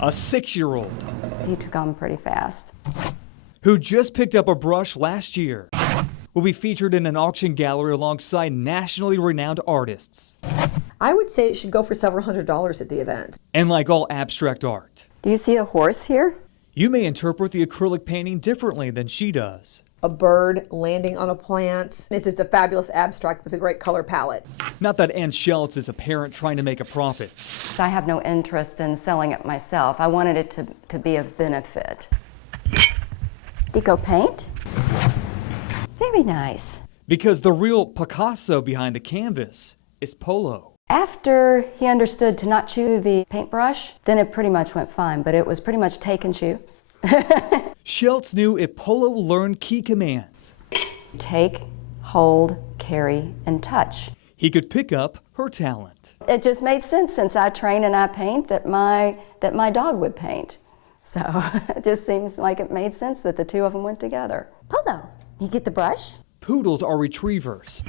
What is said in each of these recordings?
A 6-year-old He took on pretty fast. who just picked up a brush last year will be featured in an auction gallery alongside nationally renowned artists. I would say it should go for several $100s at the event. And like all abstract art, Do you see a horse here? you may interpret the acrylic painting differently than she does. A bird landing on a plant. It's a fabulous abstract with a great color palette. Not that Ann Schultz is a parent trying to make a profit. I have no interest in selling it myself. I wanted it to be of benefit. Dku paint? Very nice. Because the real Picasso behind the canvas is Polo. After he understood to not chew the paintbrush, then it pretty much went fine, but it was pretty much take and chew. Schultz knew if Polo learned key commands, Take, hold, carry, and touch. he could pick up her talent. It just made sense since I train and I paint that my dog would paint. So it just seems like it made sense that the two of them went together. Polo, you get the brush? Poodles are retrievers.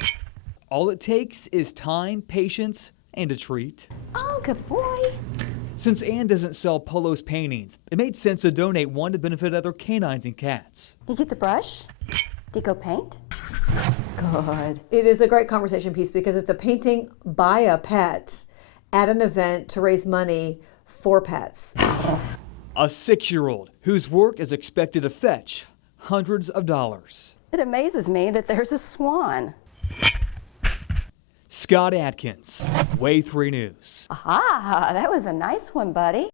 All it takes is time, patience, and a treat. Oh, good boy. Since Ann doesn't sell Polo's paintings, it made sense to donate one to benefit other canines and cats. You get the brush? Dku paint? Good. It is a great conversation piece because it's a painting by a pet at an event to raise money for pets. A 6-year-old whose work is expected to fetch hundreds of dollars. It amazes me that there's a swan. Scott Adkins, Way 3 News. Aha, that was a nice one, buddy.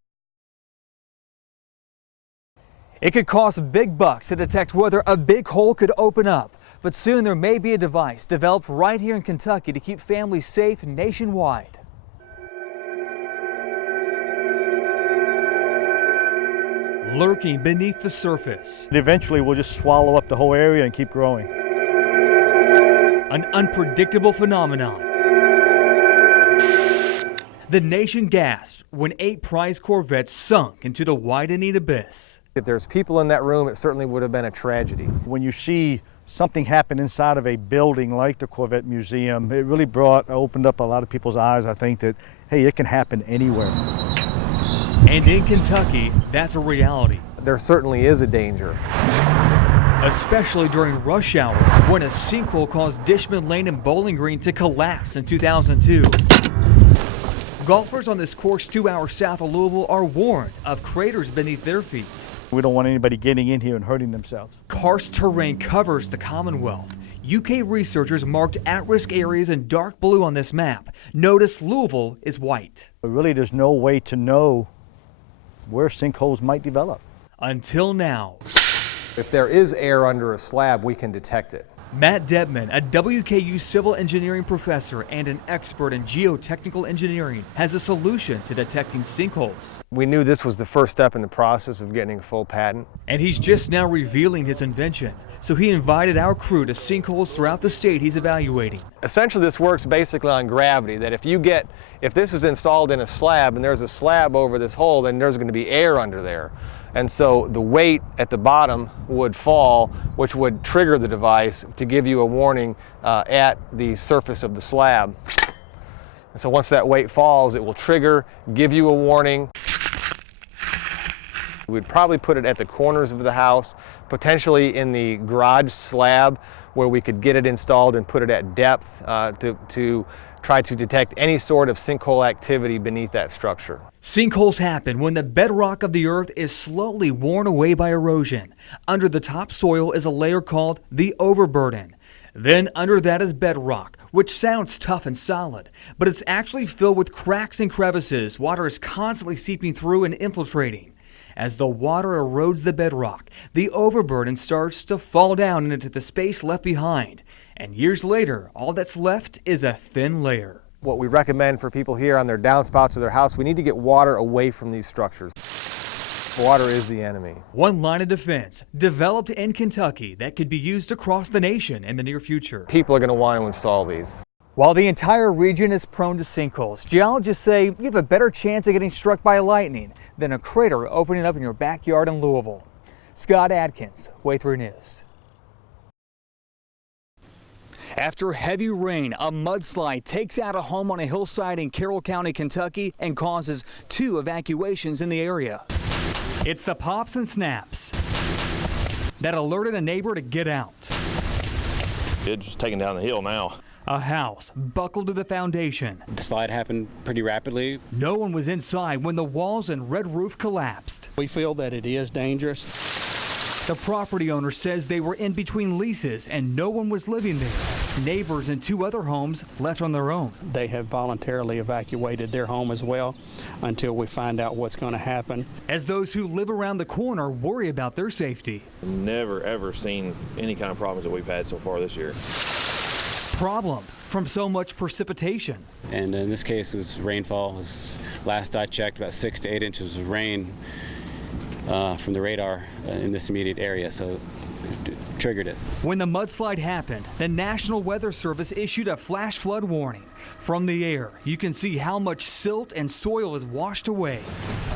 It could cost big bucks to detect whether a big hole could open up, but soon there may be a device developed right here in Kentucky to keep families safe nationwide. Lurking beneath the surface, Eventually, we'll just swallow up the whole area and keep growing. an unpredictable phenomenon. The nation gasped when 8 prize Corvettes sunk into the widening abyss. If there's people in that room, it certainly would have been a tragedy. When you see something happen inside of a building like the Corvette Museum, it really opened up a lot of people's eyes, I think, that, hey, it can happen anywhere. And in Kentucky, that's a reality. There certainly is a danger. Especially during rush hour, when a sinkhole caused Dishman Lane and Bowling Green to collapse in 2002. Golfers on this course 2 hours south of Louisville are warned of craters beneath their feet. We don't want anybody getting in here and hurting themselves. Karst terrain covers the Commonwealth. UK researchers marked at-risk areas in dark blue on this map. Notice Louisville is white. But really, there's no way to know where sinkholes might develop. Until now. If there is air under a slab, we can detect it. Matt Debman, a WKU civil engineering professor and an expert in geotechnical engineering, has a solution to detecting sinkholes. We knew this was the first step in the process of getting a full patent. And he's just now revealing his invention. So he invited our crew to sinkholes throughout the state he's evaluating. Essentially, this works basically on gravity, that if this is installed in a slab and there's a slab over this hole, then there's going to be air under there. And so the weight at the bottom would fall, which would trigger the device to give you a warning at the surface of the slab. And so once that weight falls, it will trigger, give you a warning. We'd probably put it at the corners of the house, potentially in the garage slab, where we could get it installed and put it at depth to try to detect any sort of sinkhole activity beneath that structure. Sinkholes happen when the bedrock of the earth is slowly worn away by erosion. Under the topsoil is a layer called the overburden. Then under that is bedrock, which sounds tough and solid, but it's actually filled with cracks and crevices. Water is constantly seeping through and infiltrating. As the water erodes the bedrock, the overburden starts to fall down into the space left behind. And years later, all that's left is a thin layer. What we recommend for people here on their downspouts of their house, we need to get water away from these structures. Water is the enemy. One line of defense developed in Kentucky that could be used across the nation in the near future. People are going to want to install these. While the entire region is prone to sinkholes, geologists say you have a better chance of getting struck by lightning than a crater opening up in your backyard in Louisville. Scott Adkins, Way 3 News. After heavy rain, a mudslide takes out a home on a hillside in Carroll County, Kentucky, and causes 2 evacuations in the area. It's the pops and snaps that alerted a neighbor to get out. It's just taking down the hill now. A house buckled to the foundation. The slide happened pretty rapidly. No one was inside when the walls and red roof collapsed. We feel that it is dangerous. The property owner says they were in between leases and no one was living there. Neighbors in 2 other homes left on their own. They have voluntarily evacuated their home as well until we find out what's going to happen. As those who live around the corner worry about their safety. Never ever seen any kind of problems that we've had so far this year. Problems from so much precipitation. And in this case, it was rainfall. Last I checked, about 6 to 8 inches of rain from the radar in this immediate area, so it triggered it. When the mudslide happened, the National Weather Service issued a flash flood warning. From the air, you can see how much silt and soil is washed away.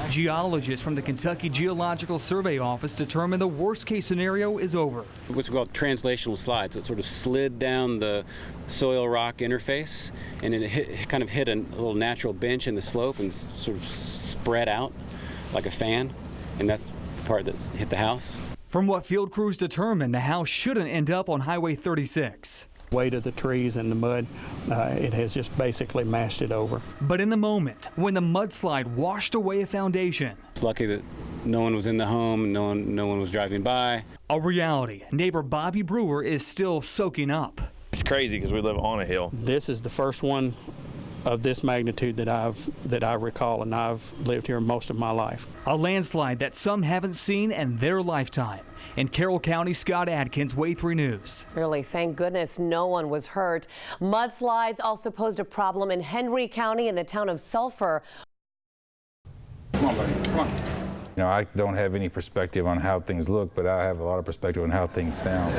Geologists from the Kentucky Geological Survey Office determined the worst-case scenario is over. What's called translational slide, so it sort of slid down the soil-rock interface, and it kind of hit a little natural bench in the slope and sort of spread out like a fan, and that's the part that hit the house. From what field crews determined, the house shouldn't end up on Highway 36. Weight of the trees and the mud, it has just basically mashed it over. But in the moment, when the mudslide washed away a foundation. It's lucky that no one was in the home, no one was driving by. A reality neighbor Bobby Brewer is still soaking up. It's crazy because we live on a hill. This is the first one of this magnitude that I recall, and I've lived here most of my life. A landslide that some haven't seen in their lifetime. In Carroll County, Scott Adkins, Way 3 News. Really, thank goodness no one was hurt. Mudslides also posed a problem in Henry County in the town of Sulphur. Come on, buddy. Come on. You know, I don't have any perspective on how things look, but I have a lot of perspective on how things sound.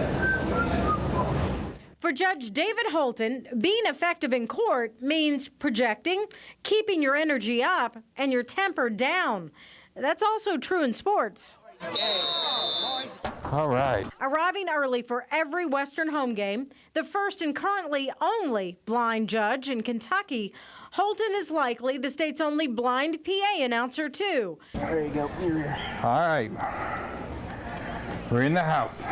For Judge David Holton, being effective in court means projecting, keeping your energy up, and your temper down. That's also true in sports. All right. Arriving early for every Western home game, the first and currently only blind judge in Kentucky, Holton is likely the state's only blind PA announcer, too. There you go. All right. We're in the house.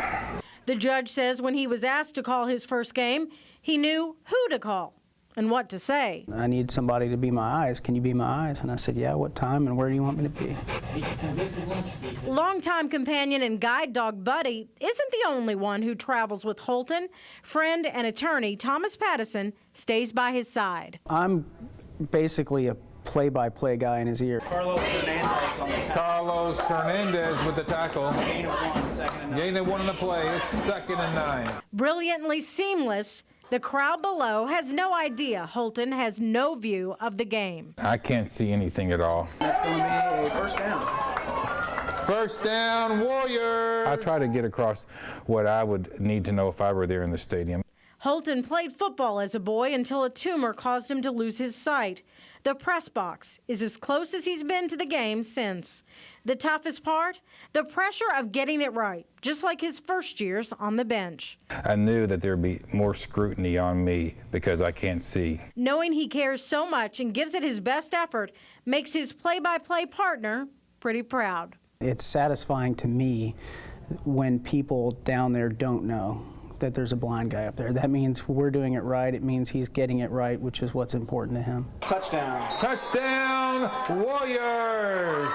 The judge says when he was asked to call his first game, he knew who to call and what to say. I need somebody to be my eyes. Can you be my eyes? And I said, yeah, what time and where do you want me to be? Longtime companion and guide dog Buddy isn't the only one who travels with Holton. Friend and attorney Thomas Pattison stays by his side. I'm basically a play-by-play guy in his ear. Carlos Hernandez with the tackle. Gain of 1 in the play. It's 2nd and 9. Brilliantly seamless, the crowd below has no idea Holton has no view of the game. I can't see anything at all. That's going to be a first down. First down, Warriors! I try to get across what I would need to know if I were there in the stadium. Holton played football as a boy until a tumor caused him to lose his sight. The press box is as close as he's been to the game since. The toughest part? The pressure of getting it right, just like his first years on the bench. I knew that there'd be more scrutiny on me because I can't see. Knowing he cares so much and gives it his best effort makes his play-by-play partner pretty proud. It's satisfying to me when people down there don't know that there's a blind guy up there. That means we're doing it right. It means he's getting it right, which is what's important to him. Touchdown. Touchdown, Warriors!